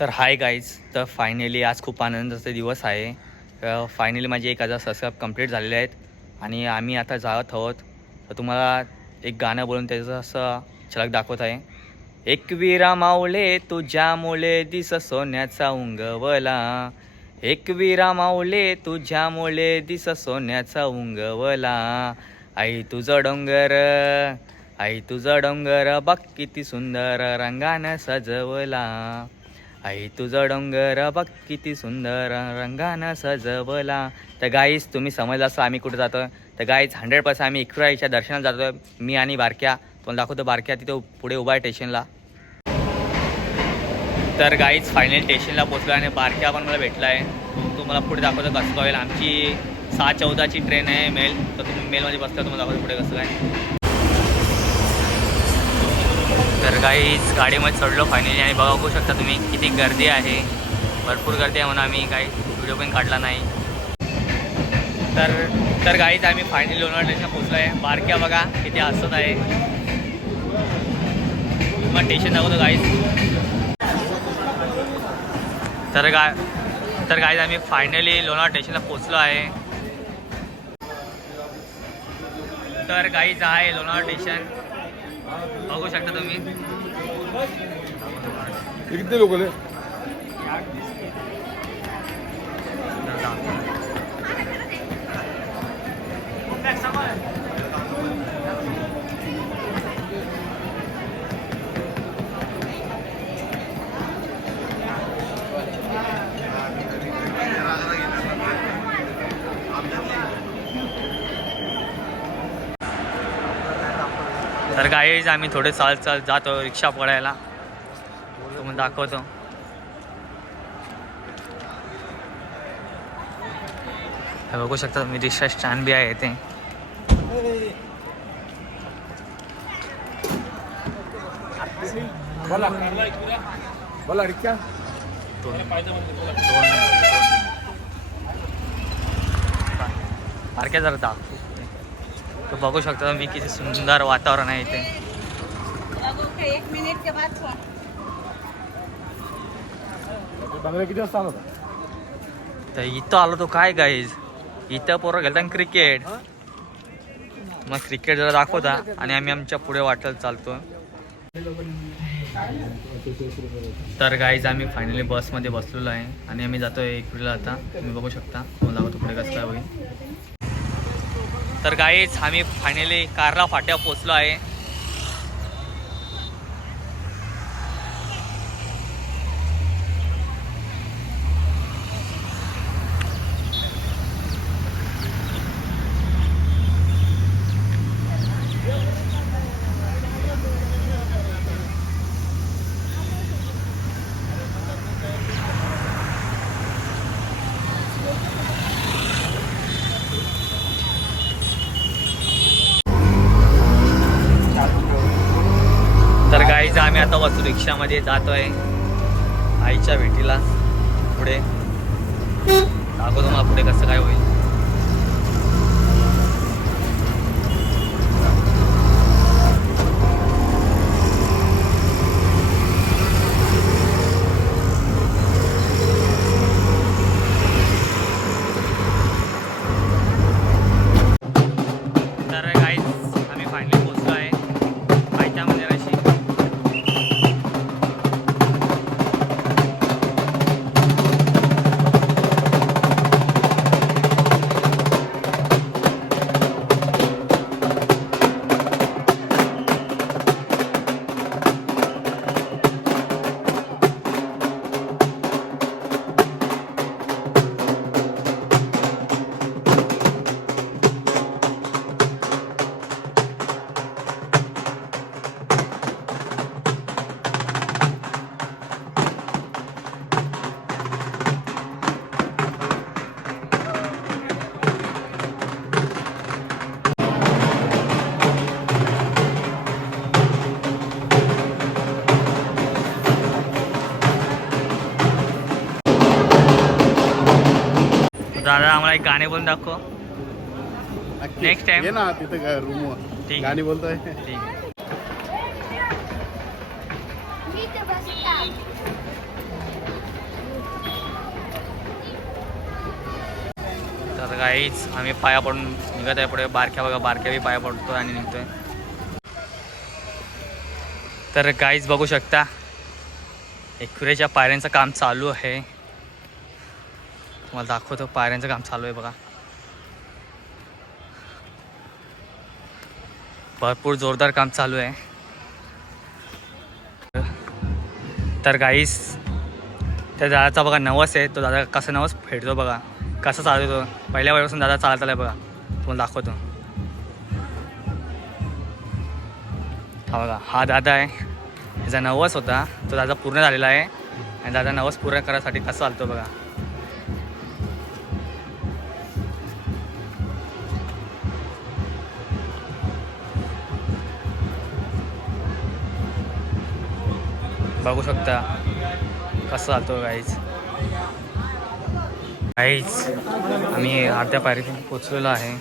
तर hi guys तर finally आज खूप आनंदाचा दिवस आहे. फायनली माझे एक हजार सबस्क्राईब कंप्लीट झालेले आहेत. आणि आम्ही आता जात आहोत. तर तुम्हाला एक गाणं बोलून त्याचं असं झलक दाखवत आहे. एक विरा माऊले तुझ्यामुळे दिस सोन्याचा उंगवला. एक विरा माऊले तुझ्यामुळे दिस सोन्याचा उंगवला. आई तुझं डोंगर आई तुझं डोंगर बघ किती सुंदर रंगानं सजवला. आई तुझं डोंगर बघ किती सुंदर रंगानं सजवला. तर गाईज तुम्ही समजलं असं आम्ही कुठे जातो तर गाईज हंड्रेड पर्सेंट आम्ही इकराईच्या दर्शनाला जातो मी आणि बारक्या. तुम्हाला दाखवतो बारक्या तिथं पुढे उभा आहे स्टेशनला तर गाईज फायनल स्टेशनला पोचलो आणि बारक्या पण मला भेटला आहे तुम्हाला पुढे दाखवतो कसं होईल. आमची सहा चौदाची ट्रेन आहे मेल. तर तुम्ही मेलमध्ये बसता तुम्हाला दाखवतो पुढे कसं काय. तर गाईच गाडीमध्ये चढलो फायनली आणि बघू शकता तुम्ही किती गर्दी आहे. भरपूर गर्दी आहे म्हणून आम्ही काही व्हिडिओ पण काढला नाही. तर तर काहीच आम्ही फायनली लोणार स्टेशन पोचलो आहे बारक्या बघा किती हसत आहे. मग स्टेशन दाखवतो गाईच तर गा तर काहीच आम्ही फायनली लोणार स्टेशनला पोचलो आहे. तर काहीच आहे लोणार स्टेशन बघू शकता तुम्ही हे किती लोक आले तर गाईज आम्ही थोडे चाल चाल जातो रिक्षा पकडायला. तुम्हाला दाखवतो. हे बघू शकता तुम्ही रिक्षा स्टँड बी आहे इथे. बोला. बोला रिक्षा. जरा दाखव तर बघू शकता तुम्ही किती सुंदर वातावरण आहे इथे. एक मिनिट किती वाजता आला तर इथं आलो तो काय गाईज इथं पोरं गेलता क्रिकेट मग क्रिकेट जरा दाखवता आणि आम्ही आमच्या पुढे वाटत चालतो तर गाईज आम्ही फायनली बसमध्ये बसलेलो आहे आणि आम्ही जातोय एकविला आता. तुम्ही बघू शकता. तुम्हाला दाखवतो पुढे कसं काय होईल. तर गाईज आम्ही फायनली कारला फाट्या पोचलो आहे तर गाईज आम्ही आता बसतो रिक्षामध्ये जातोय. आईच्या भेटीला पुढे. दाखवतो मला पुढे कसं काय होईल. दादा आम्हाला एक गाणे बोलून दाखव. नेक्स्ट टाइम ना तिथे गाणी बोलतोय. तर काहीच आम्ही पाया पडून निघत आहे पुढे. बारक्या बघा बारक्या बी पाया पडतो आणि निघतोय. तर काहीच बघू शकता एकविरेच्या पायऱ्यांचं काम चालू आहे. तुम्हाला दाखवतो पायऱ्यांचं काम चालू आहे बघा. भरपूर जोरदार काम चालू आहे. तर गाईस त्या दादाचा बघा नवस आहे तो दादा कसा नवस फेडतो बघा. कसा चालवतो पहिल्या वेळेपासून दादा चालत आला बघा. तुम्हाला दाखवतो. हा बघा हा दादा आहे. त्याचा नवस होता तो दादा पूर्ण झालेला आहे. आणि दादा नवस पूर्ण करायसाठी कसा चालतो बघा. बघू शकता कसं चालतो गाईज गाईच आम्ही अर्ध्या पायरीतून पोचलेलो आहे.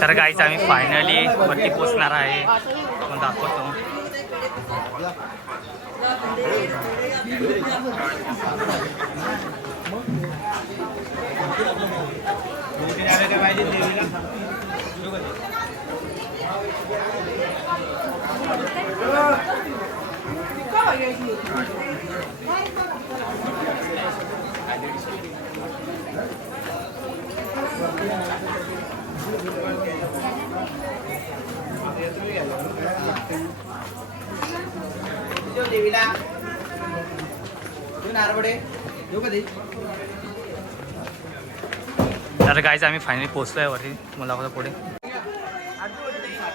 तर गाईच आम्ही फायनली वरती पोचणार आहे. पण दाखवतो. देवीला तू नारवडे येऊ कधी तर गाईज आम्ही फायनली पोचलो आहे वरती मला पुढे.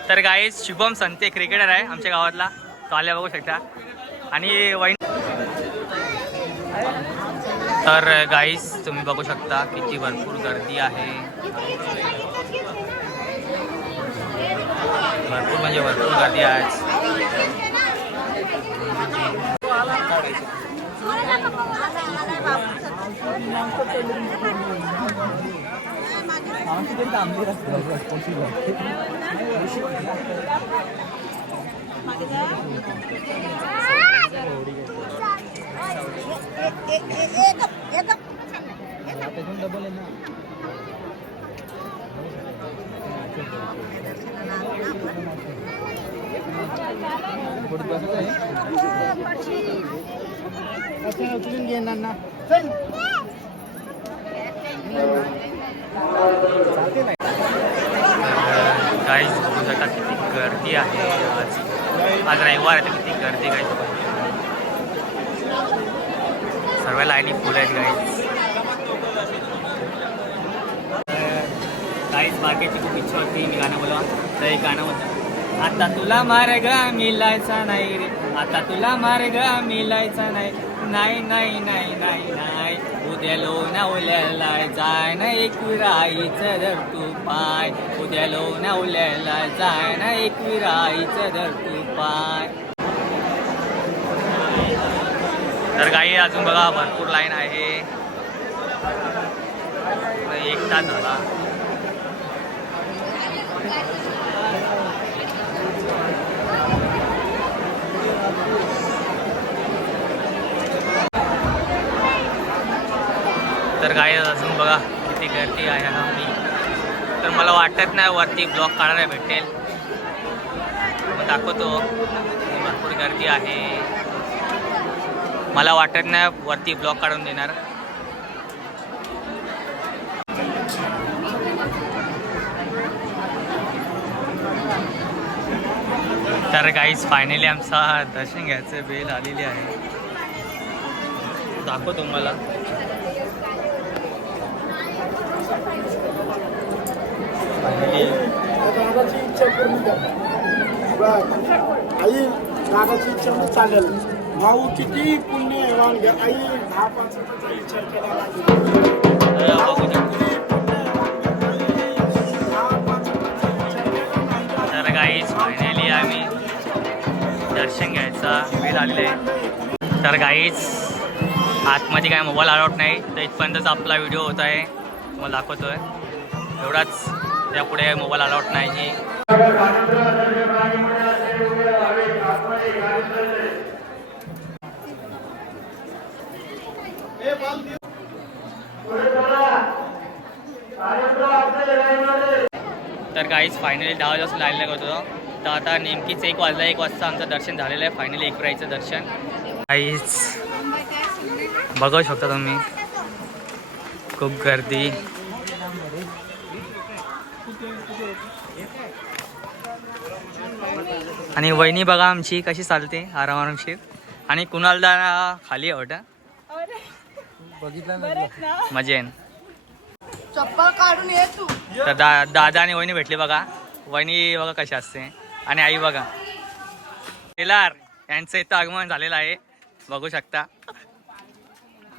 तर गाईज शुभम संते क्रिकेटर आहे आमच्या गावातला. तो आल्या बघू शकता. आणि वाईन तर गाईज तुम्ही बघू शकता किती भरपूर गर्दी आहे. भरपूर म्हणजे भरपूर गर्दी आहे उचलून घेणार ना चल बघू शकता किती गर्दी आहे. आज आज रविवार आहे तर किती गर्दी काय सर्व लाईनी फुल आहेत गाईज गाईज बाकीची खूप इच्छा होती मी गाणं बोलवा. तर एक गाणं होतं. आता तुला मार्ग मिलायचा नाही रे. आता तुला मार्ग मिलायचा नाही नाही नाही नाही नाही. नाही उद्या लोणावल्याला जाय ना एक विराईचं धर तू पाय. उद्या लोणावल्याला जाय ना एक विराईचं धर तू पाय. तर काही अजून बघा भरपूर लाईन आहे. एक तास झाला. तर काय अजून बघा किती गर्दी आहे हा मी. तर मला वाटत नाही वरती ब्लॉक काढायला भेटेल. मग दाखवतो. भरपूर गर्दी आहे. मला वाटत नाही वरती ब्लॉक काढून देणार. तर काहीच फायनली आमचा दर्शन घ्यायचं बेल आलेली आहे. दाखवतो मला दादाची इच्छा पूर्ण कर. आई दादाची इच्छा म्हणजे चालेल. भाऊ किती पुण्य आहे घ्या. आई दहा पाच इच्छा केला फायनली आम्ही दर्शन घ्यायचा वेळ आलेला आहे. तर काहीच आतमध्ये काय मोबाईल अलाउड नाही तर इथपर्यंतच आपला व्हिडिओ होत आहे. तुम्हाला दाखवतोय. एवढाच त्यापुढे मोबाईल अलॉट नाही तर काहीच फायनली दहा वाजता लाईनला होतो. तर आता नेमकीच एक वाजला एक वाजता आमचं दर्शन झालेलं आहे. फायनली एक प्राईचं दर्शन. काहीच बघू शकता तुम्ही. खूप गर्दी. आणि वहिनी बघा आमची कशी चालते आराम आरामशीर आणि कुणालदा खाली आहे वाटतं? मजा येईन चप्पल काढून ये तू. तर दा दादा आणि वहिनी भेटली बघा. वहिनी बघा कशी असते. आणि आई बघा. टेलार यांचं इथं आगमन झालेलं आहे. बघू शकता.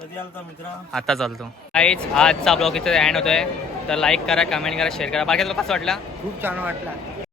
कधी आलता मित्र? आता चालतो. काहीच आजचा ब्लॉग इथं एंड होतोय. तर लाईक करा कमेंट करा शेअर करा. बाकी तुला कसं वाटलं? खूप छान वाटला.